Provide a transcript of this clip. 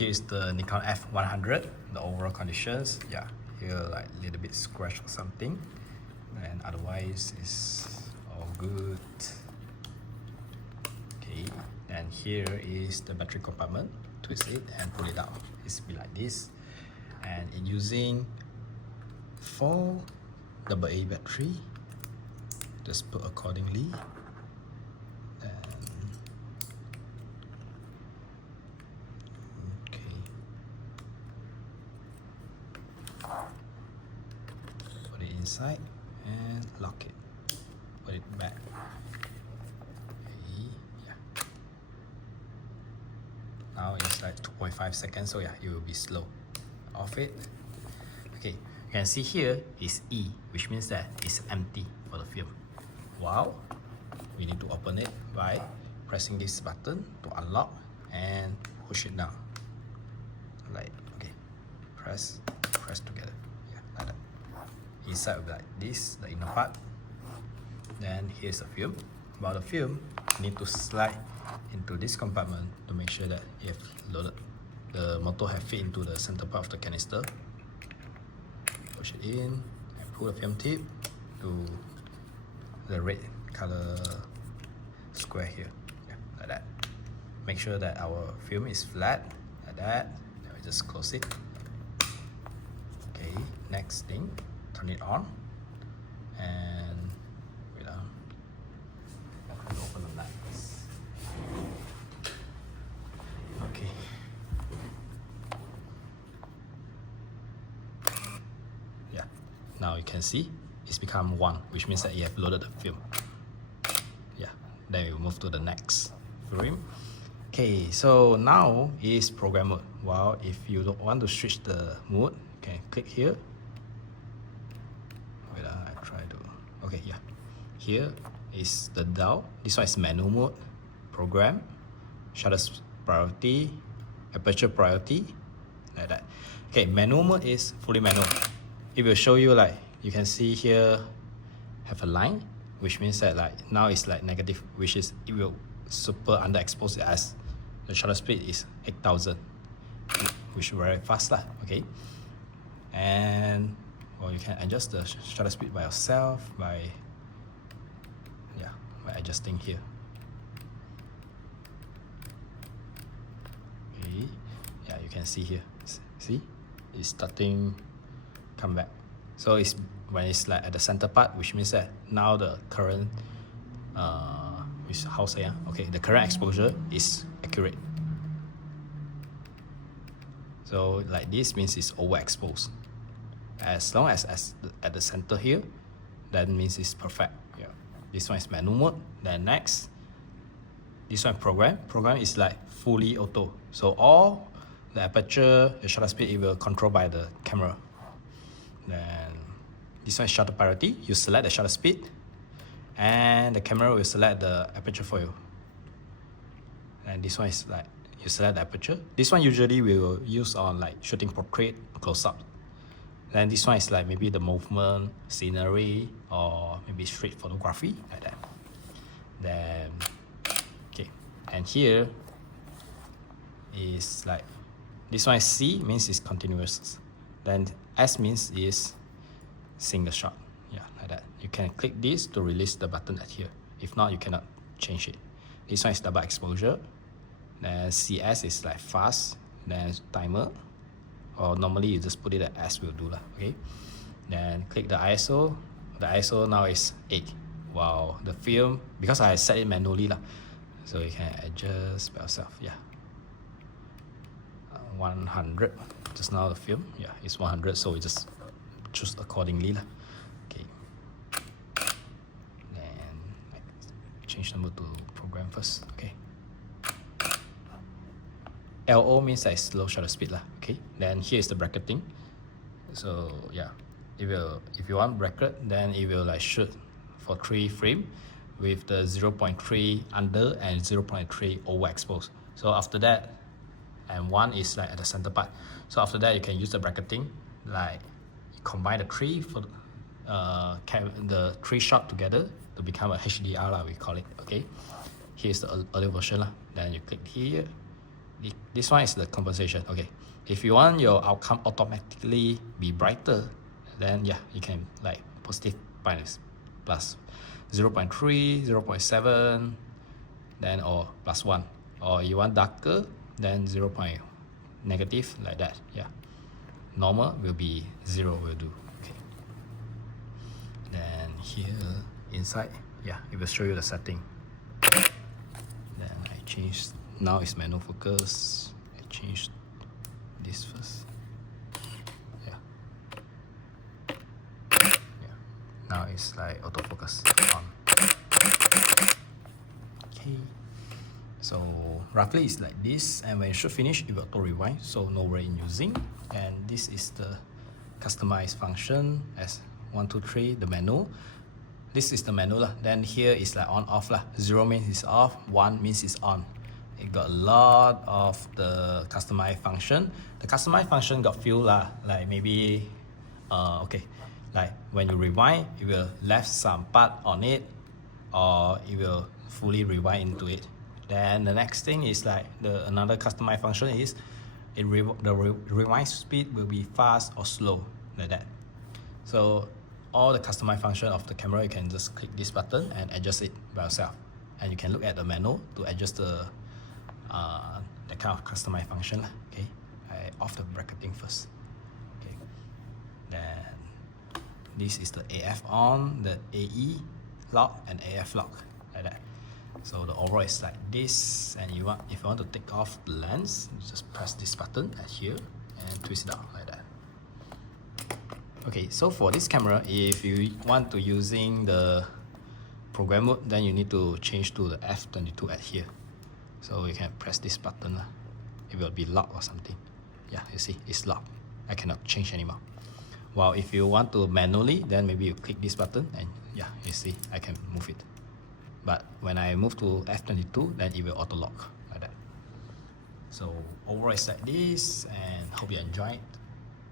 here's the Nikon F100, the overall conditions. Yeah, here like a little bit scratch or something, and otherwise it's all good. Okay, and here is the battery compartment. Twist it and pull it out. It's be like this, and in using 4 AA battery, just put accordingly. Put it inside and lock it. Put it back. Okay, yeah. Now it's like 2.5 seconds, so yeah, it will be slow. Off it. Okay, you can see here is E, which means that it's empty for the film. Wow, we need to open it by pressing this button to unlock and push it down. Like, okay, press together. Yeah, like that. Inside will be like this, the inner part. Then here's the film. About the film, you need to slide into this compartment to make sure that you have loaded the motor have fit into the center part of the canister. Push it in and pull the film tip to the red color square here. Yeah, like that. Make sure that our film is flat, like that. Then we just close it. Okay, next thing, turn it on and wait on. Open the lights. Okay. Yeah, now you can see it's become 1, which means that you have loaded the film. Yeah, then we move to the next frame. Okay, so now is program mode. Well, if you don't want to switch the mode, you can click here. Wait, I try to. Okay, yeah. Here is the dial. This one is manual mode, program, shutter priority, aperture priority, like that. Okay, manual mode is fully manual. It will show you like you can see here have a line, which means that like now it's like negative, which is it will super underexpose it as the shutter speed is 8000, which is very fast lah. Okay, and well, you can adjust the shutter speed by yourself by adjusting here. Okay, yeah, you can see here. See, it's starting come back. So it's when it's like at the center part, which means that now the current the current exposure is accurate. So like this means it's overexposed. As long as at the center here, that means it's perfect. Yeah. This one is manual mode. Then next, this one program. Program is like fully auto. So all the aperture, the shutter speed, it will control by the camera. Then this one is shutter priority. You select the shutter speed, and the camera will select the aperture for you. And this one is like you select the aperture. This one usually we will use on like shooting portrait, close up. Then this one is like maybe the movement, scenery, or maybe street photography, like that. Then, okay, and here is like, this one is C, means it's continuous. Then S means is single shot, yeah, like that. You can click this to release the button at here. If not, you cannot change it. This one is double exposure. Then CS is like fast, then timer. Or normally you just put it at S will do lah. Okay. Then click the ISO. The ISO now is 8. Wow, the film, because I set it manually lah, so you can adjust by yourself. Yeah. 100. Just now the film, yeah, it's 100. So we just choose accordingly lah. Okay. Then change the mode to program first. Okay. LO means that it's low shutter speed lah. Okay, then here is the bracketing. So yeah, if you want bracket, then it will like shoot for 3 frames with the 0.3 under and 0.3 overexposed. So after that, and 1 is like at the center part. So after that, you can use the bracketing, like combine the 3 for the 3 shot together to become a HDR lah, we call it. Okay, here's the earlier version lah. Then you click here. This one is the compensation. Okay, if you want your outcome automatically be brighter, then yeah, you can like positive minus plus 0.3, 0.7, then or plus 1. Or you want darker, then 0. Negative, like that. Yeah, normal will be 0 will do. Okay, then here inside, yeah, it will show you the setting. Then I change, now it's manual focus. I change this first. Yeah, now it's like autofocus on. Okay, so roughly it's like this, and when you should finish, it will auto rewind, so no worry in using. And this is the customize function as 1, 2, 3, the menu. This is the menu lah. Then here is like on off lah. 0 means it's off, 1 means it's on. It got a lot of the customize function. The customize function got few lah, like maybe okay, like when you rewind, it will left some part on it, or it will fully rewind into it. Then the next thing is like another customize function is the rewind speed will be fast or slow, like that. So all the customize function of the camera, you can just click this button and adjust it by yourself. And you can look at the menu to adjust the kind of customize function. Okay, I off the bracketing first. Okay, then this is the AF on, the AE lock and AF lock, like that. So the overall is like this, and if you want to take off the lens, you just press this button at here and twist it out like that. Okay, so for this camera, if you want to using the program mode, then you need to change to the F22 at here. So you can press this button, it will be locked or something. Yeah, you see, it's locked. I cannot change anymore. While if you want to manually, then maybe you click this button and yeah, you see, I can move it. But when I move to F22, then it will auto lock like that. So overall it's like this, and hope you enjoyed.